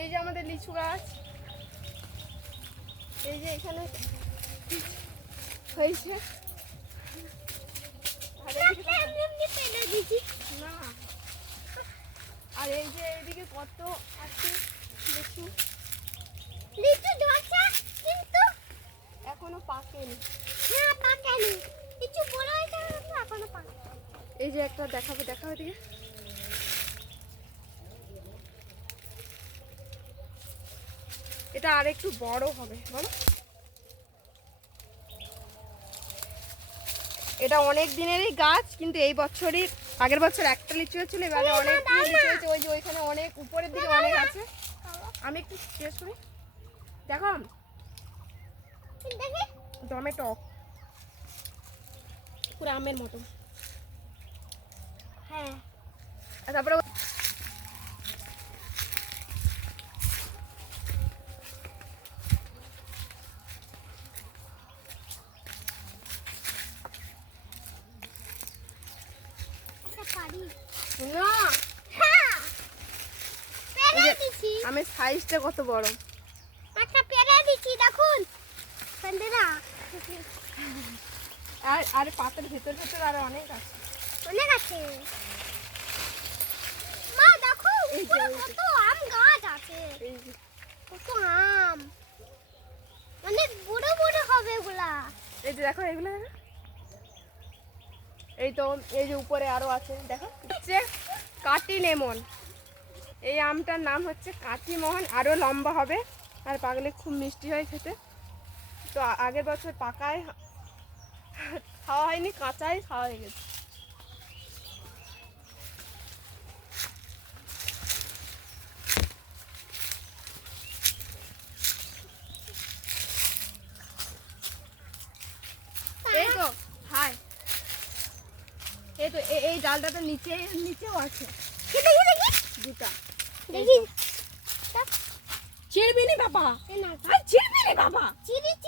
এই যে আমাদের লিচু গাছ, এই যে এখানে হয়েছে। না, আর এই যে এইদিকে কত আছে লিচু, লিচু ধরছে কিন্তু এখনো পাকেনি। না পাকেনি, লিচু বড় হয়েছে এখনো পাকেনি। এই যে একটা দেখাবো, দেখাবো এদিকে। এটা আর একটু বড় হবে বলো। এটা অনেক দিনেরই গাছ, কিন্তু এই বছরই, আগের বছর একটা লিচু হয়েছিল, এবারে অনেক লিচু হয়েছে। ওই যে ওইখানে অনেক উপরের দিকে অনেক আছে। আমি একটু টেস্ট করি, দেখো দেখি টমেটো পুরো আমের মতো। হ্যাঁ আর তারপরে একটা পারি না, হ্যাঁ এই পেরে যে দিছি, আমের সাইজটা কত বড়। একটা পেরে দিছি দেখুন বন্ধুরা, আর আর পাতার ভেতর ভেতর আরো অনেক আছে। অনেক আছে। মা দেখো এই যে, উপরে এই যে। কত আম গাছ আছে, এই যে, কত আম, অনেক বড় বড় হবে এগুলা। এই যে দেখো এগুলো দেখো। এই তো এই যে উপরে আরো আছে দেখো, হচ্ছে কাটি লেমন। এই আমটার নাম হচ্ছে কাটি মোহন, আরো লম্বা হবে আর পাকলে খুব মিষ্টি হয় খেতে। তো আগের বছর পাকায় খাওয়া হয়নি, কাঁচাই খাওয়া হয়ে গেছে। এই তো হাই, এই তো এই ডালটা তো নিচেও আছে দেখি দেখি দুটা। দেখি ছিড়বি নি বাবা, এই না ছিড়বি নি বাবা। চিনি